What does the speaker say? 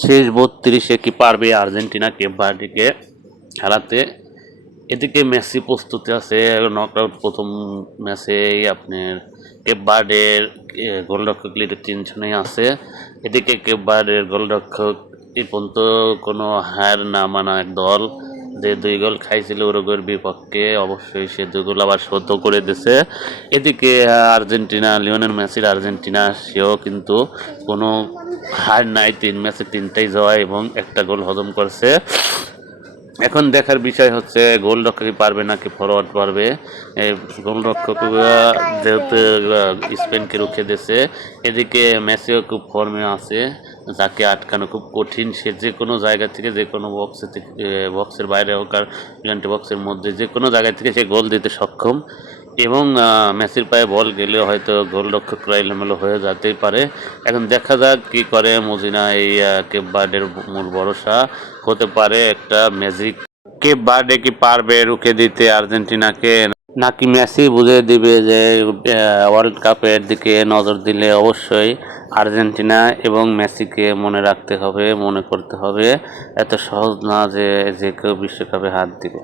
শেষ ৩২-এ কি পারবে আর্জেন্টিনা কেপ ভার্দেকে খেলাতে? এদিকে মেসি প্রস্তুতি আছে নকআউট প্রথম ম্যাচেই আপনার কেপ ভার্দের গোলরক্ষক লিডার ৩ জনেই আছে। এদিকে কেপ ভার্দের গোলরক্ষক এই পর্যন্ত কোনো হার না মানা এক দল, যে ২ গোল খাইছিল উরুগুয়ের বিপক্ষে অবশ্যই সে ২ গোল আবার শোধ করে দিছে। এদিকে আর্জেন্টিনা, লিওনেল মেসির আর্জেন্টিনা, সেও কিন্তু কোনো হার নাই, ৩ ম্যাচে ৩টাই জয় এবং একটা গোল হজম করছে। এখন দেখার বিষয় হচ্ছে গোলরক্ষকই পারবে নাকি ফরওয়ার্ড পারবে। গোলরক্ষক যেহেতু স্পেনকে রুখে দিয়েছে, এদিকে মেসিও খুব ফর্মে আছে, যাকে আটকানো খুব কঠিন। সে যে কোনো জায়গা থেকে, যে কোনো বক্সে থেকে, বক্সের বাইরে হোক আর পেনাল্টি বক্সের মধ্যে যে কোনো জায়গা থেকে সে গোল দিতে সক্ষম। এবং মেসির পায়ে বল গেলেও হয়তো গোলরক্ষকরা এলোমেলো হয়ে যেতেই পারে। এখন দেখা যাক কি করে মজিনা। এই কেপ ভার্দের মূল ভরসা হতে পারে একটা ম্যাজিক। কেপ ভার্দে কি পারবে রুখে দিতে আর্জেন্টিনাকে, নাকি মেসি বুঝিয়ে দিবে যে ওয়ার্ল্ড কাপের দিকে নজর দিলে অবশ্যই আর্জেন্টিনা এবং মেসিকে মনে রাখতে হবে, মনে করতে হবে। এত সহজ না যে যে কেউ বিশ্বকাপে হাত দিবে।